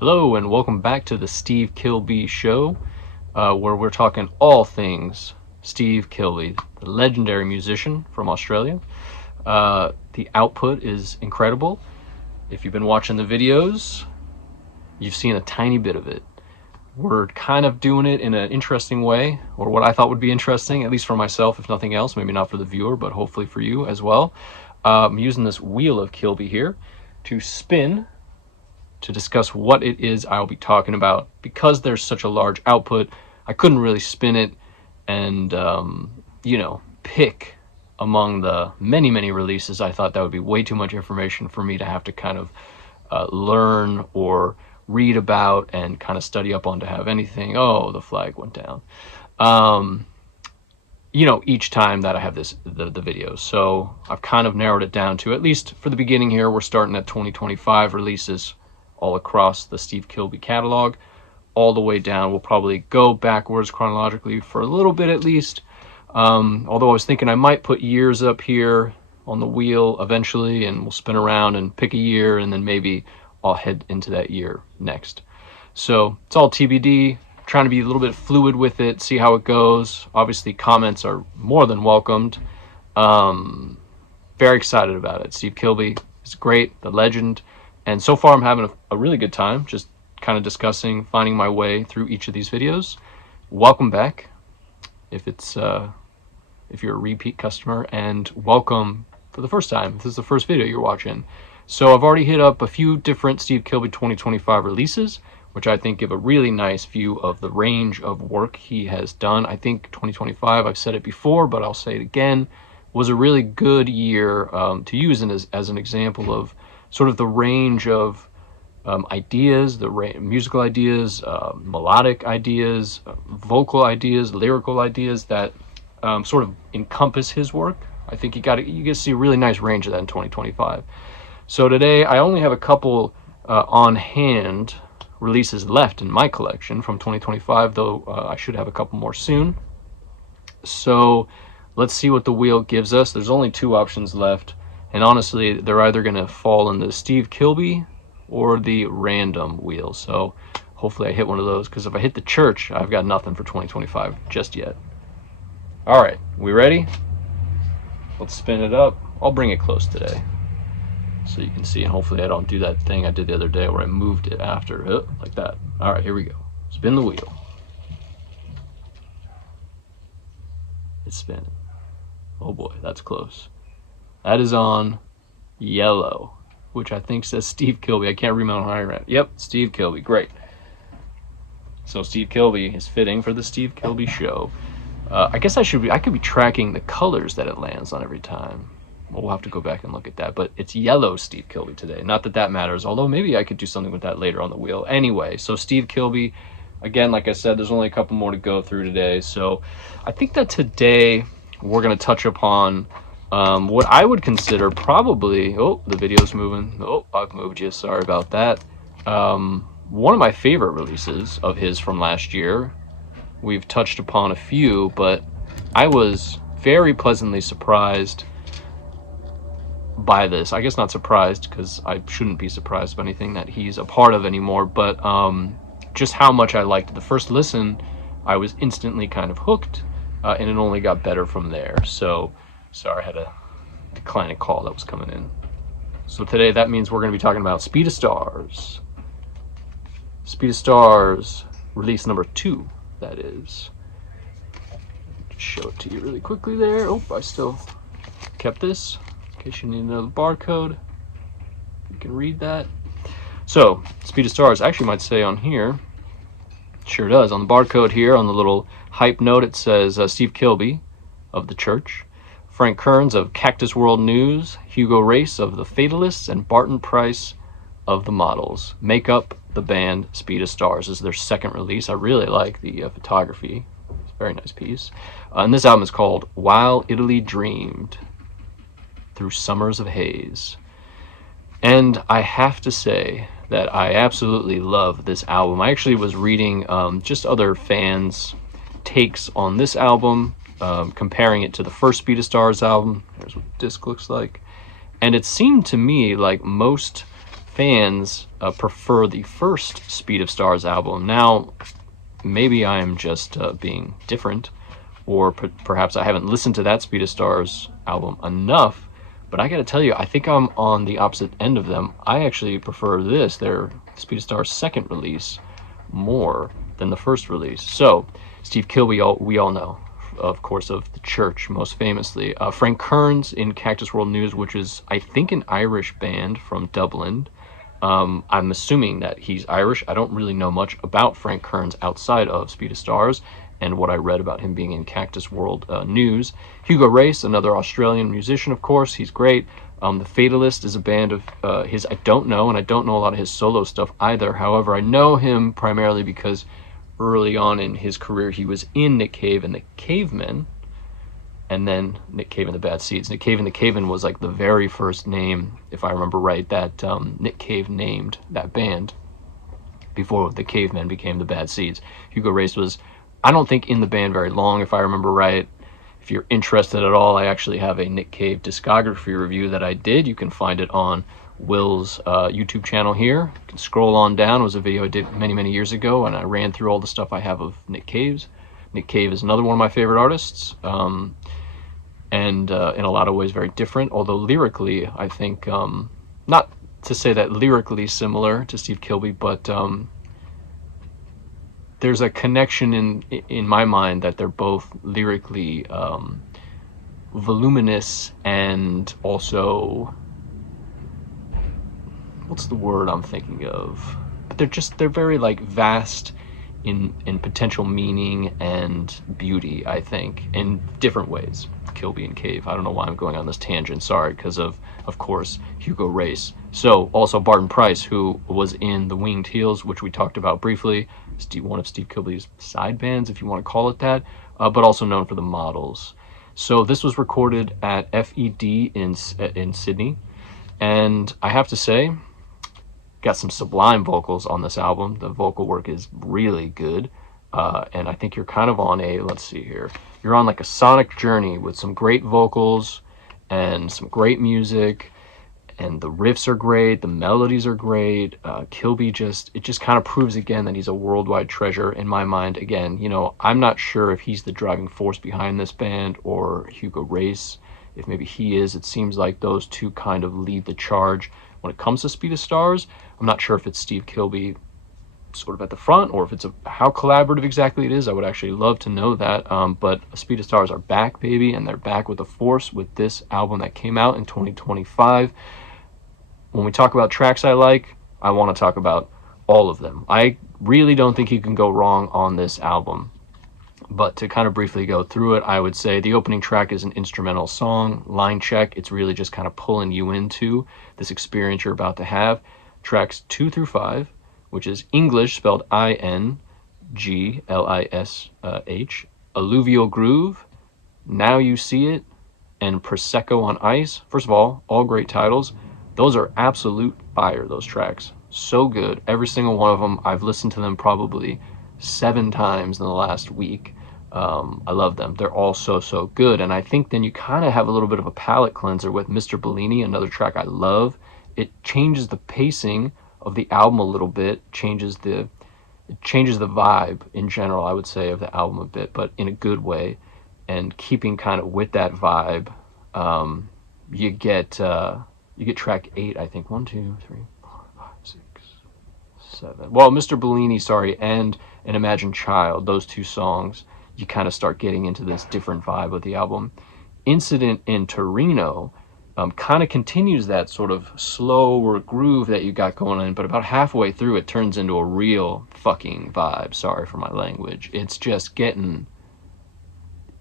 Hello and welcome back to the Steve Kilbey Show, where we're talking all things Steve Kilbey, the legendary musician from Australia. The output is incredible. If you've been watching the videos, you've seen a tiny bit of it. We're kind of doing it in an interesting way, or what I thought would be interesting, at least for myself, if nothing else. Maybe not for the viewer, but hopefully for you as well. I'm using this wheel of Kilbey here to spin to discuss what it is I'll be talking about. Because there's such a large output, I couldn't really spin it and, pick among the many releases. I thought that would be way too much information for me to have to kind of learn or read about and kind of study up on to have anything. Oh, the flag went down. Each time that I have the video. So I've kind of narrowed it down to, at least for the beginning here, we're starting at 2025 releases all across the Steve Kilbey catalog, all the way down. We'll probably go backwards chronologically for a little bit at least. Although I was thinking I might put years up here on the wheel eventually, and we'll spin around and pick a year, and then maybe I'll head into that year next. So it's all TBD. Trying to be a little bit fluid with it, see how it goes. Obviously, comments are more than welcomed. Very excited about it. Steve Kilbey is great, the legend. And so far I'm having a really good time, just kind of discussing, finding my way through each of these videos. Welcome back if you're a repeat customer, and welcome for the first time if this is the first video you're watching. So I've already hit up a few different Steve Kilbey 2025 releases, which I think give a really nice view of the range of work he has done. I think 2025, I've said it before, but I'll say it again, was a really good year to use as an example of sort of the range of ideas, musical ideas, melodic ideas, vocal ideas, lyrical ideas that sort of encompass his work. I think you get to see a really nice range of that in 2025. So today I only have a couple on hand releases left in my collection from 2025, though I should have a couple more soon. So let's see what the wheel gives us. There's only two options left. And honestly, they're either going to fall in the Steve Kilbey or the random wheel. So hopefully I hit one of those, because if I hit the church, I've got nothing for 2025 just yet. All right, we ready? Let's spin it up. I'll bring it close today so you can see, and hopefully I don't do that thing I did the other day where I moved it after, like that. All right, here we go. Spin the wheel. It's spinning. Oh boy, that's close. That is on yellow, which I think says Steve Kilbey. I can't remember how I read it. Yep, Steve Kilbey. Great. So Steve Kilbey is fitting for the Steve Kilbey show. I guess I could be tracking the colors that it lands on every time. We'll have to go back and look at that. But it's yellow Steve Kilbey today. Not that that matters, although maybe I could do something with that later on the wheel. Anyway, so Steve Kilbey, again, like I said, there's only a couple more to go through today. So I think that today we're going to touch upon what I would consider probably, the video's moving. I've moved you, sorry about that. One of my favorite releases of his from last year. We've touched upon a few, but I was very pleasantly surprised by this. I guess not surprised, because I shouldn't be surprised by anything that he's a part of anymore, but just how much I liked it. The first listen, I was instantly kind of hooked, and it only got better from there. So sorry, I had to decline a call that was coming in. So today that means we're going to be talking about Speed of Stars. Speed of Stars, release number 2, that is. Show it to you really quickly there. I still kept this in case you need to know the barcode. You can read that. So, Speed of Stars actually might say on here, sure does, on the barcode here, on the little hype note, it says Steve Kilbey of the Church, Frank Kearns of Cactus World News, Hugo Race of the Fatalists, and Barton Price of the Models make up the band Speed of Stars. This is their second release. I really like the photography. It's a very nice piece. And this album is called While Italy Dreamed, Through Summers of Haze. And I have to say that I absolutely love this album. I actually was reading just other fans' takes on this album, comparing it to the first Speed of Stars album. Here's what the disc looks like. And it seemed to me like most fans prefer the first Speed of Stars album. Now, maybe I'm just being different, or perhaps I haven't listened to that Speed of Stars album enough, but I gotta tell you, I think I'm on the opposite end of them. I actually prefer their Speed of Stars second release, more than the first release. So, Steve Kilbey, we all know, of course, of The Church, most famously. Frank Kearns in Cactus World News, which is, I think, an Irish band from Dublin. I'm assuming that he's Irish. I don't really know much about Frank Kearns outside of Speed of Stars and what I read about him being in Cactus World News. Hugo Race, another Australian musician, of course. He's great. The Fatalist is a band of his I don't know, and I don't know a lot of his solo stuff either. However, I know him primarily because early on in his career, he was in Nick Cave and the Cavemen, and then Nick Cave and the Bad Seeds. Nick Cave and the Cavemen was like the very first name, if I remember right, that Nick Cave named that band before the Cavemen became the Bad Seeds. Hugo Race was, I don't think, in the band very long, if I remember right. If you're interested at all, I actually have a Nick Cave discography review that I did. You can find it on Will's YouTube channel here. You can scroll on down. It was a video I did many, many years ago, and I ran through all the stuff I have of Nick Cave's. Nick Cave is another one of my favorite artists, and in a lot of ways very different, although lyrically, I think, not to say that lyrically similar to Steve Kilbey, but there's a connection in my mind that they're both lyrically voluminous and also, what's the word I'm thinking of? But they're very like vast in potential meaning and beauty, I think, in different ways. Kilbey and Cave. I don't know why I'm going on this tangent. Sorry, because of course, Hugo Race. So also Barton Price, who was in the Winged Heels, which we talked about briefly. One of Steve Kilbey's side bands, if you want to call it that, but also known for the Models. So this was recorded at FED in Sydney, and I have to say, got some sublime vocals on this album. The vocal work is really good, and I think you're kind of on a, let's see here, you're on like a sonic journey with some great vocals and some great music, and the riffs are great, the melodies are great. Kilbey it just kind of proves again that he's a worldwide treasure in my mind. Again, you know, I'm not sure if he's the driving force behind this band or Hugo Race. If maybe he is, it seems like those two kind of lead the charge when it comes to Speed of Stars. I'm not sure if it's Steve Kilbey sort of at the front, or if it's how collaborative exactly it is. I would actually love to know that. But Speed of Stars are back, baby, and they're back with a force with this album that came out in 2025. When we talk about tracks I like, I want to talk about all of them. I really don't think you can go wrong on this album. But to kind of briefly go through it, I would say the opening track is an instrumental song, Line Check. It's really just kind of pulling you into this experience you're about to have. Tracks 2 through 5, which is English, spelled Inglissh, Alluvial Groove, Now You See It, and Prosecco on Ice. First of all great titles. Those are absolute fire, those tracks. So good. Every single one of them. I've listened to them probably 7 times in the last week. I love them. They're all so good. And I think then you kind of have a little bit of a palate cleanser with Mr. Bellini, another track I love. It changes the pacing of the album a little bit, it changes the vibe in general, I would say, of the album a bit, but in a good way. And keeping kind of with that vibe, you get track 8, I think. 1, 2, 3, 4, 5, 6, 7. Well, Mr. Bellini, sorry, and An Imagined Child, those 2 songs, you kind of start getting into this different vibe of the album. Incident in Torino kind of continues that sort of slower groove that you got going on, but about halfway through it turns into a real fucking vibe. Sorry for my language. It's just getting,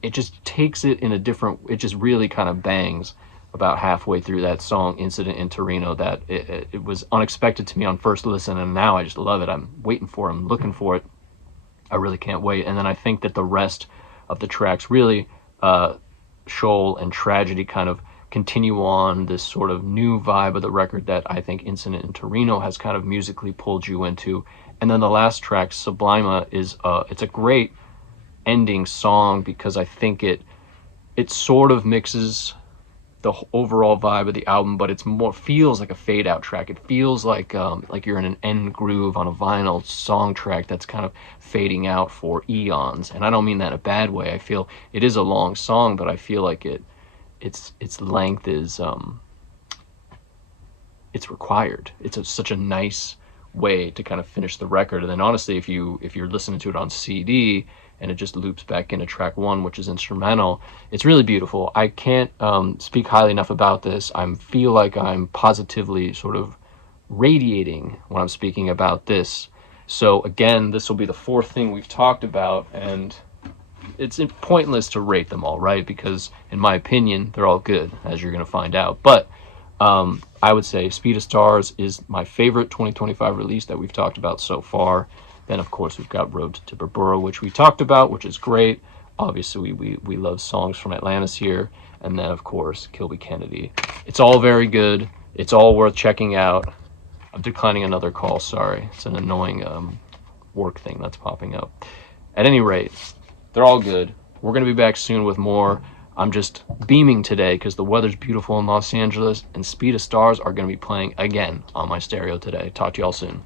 it just takes it in a different, it just really kind of bangs about halfway through that song, Incident in Torino, that it was unexpected to me on first listen, and now I just love it. I'm waiting for it, I'm looking for it. I really can't wait. And then I think that the rest of the tracks really, Shoal and Tragedy, kind of continue on this sort of new vibe of the record that I think Incident in Torino has kind of musically pulled you into. And then the last track, Sublima, is it's a great ending song because I think it sort of mixes the overall vibe of the album, but it's more feels like a fade out track. It feels like you're in an end groove on a vinyl song track that's kind of fading out for eons. And I don't mean that in a bad way. I feel it is a long song, but I feel like its length is it's required. It's such a nice way to kind of finish the record. And then honestly, if you're listening to it on CD and it just loops back into track 1, which is instrumental, it's really beautiful. I can't speak highly enough about this. I feel like I'm positively sort of radiating when I'm speaking about this. So again, this will be the 4th thing we've talked about, and it's pointless to rate them all, right? Because in my opinion, they're all good, as you're going to find out. But I would say Speed of Stars is my favorite 2025 release that we've talked about so far. Then, of course, we've got Road to Tipparboro, which we talked about, which is great. Obviously, we love songs from Atlantis here. And then, of course, Kilbey Kennedy. It's all very good. It's all worth checking out. I'm declining another call, sorry. It's an annoying work thing that's popping up. At any rate, they're all good. We're going to be back soon with more. I'm just beaming today because the weather's beautiful in Los Angeles, and Speed of Stars are going to be playing again on my stereo today. Talk to y'all soon.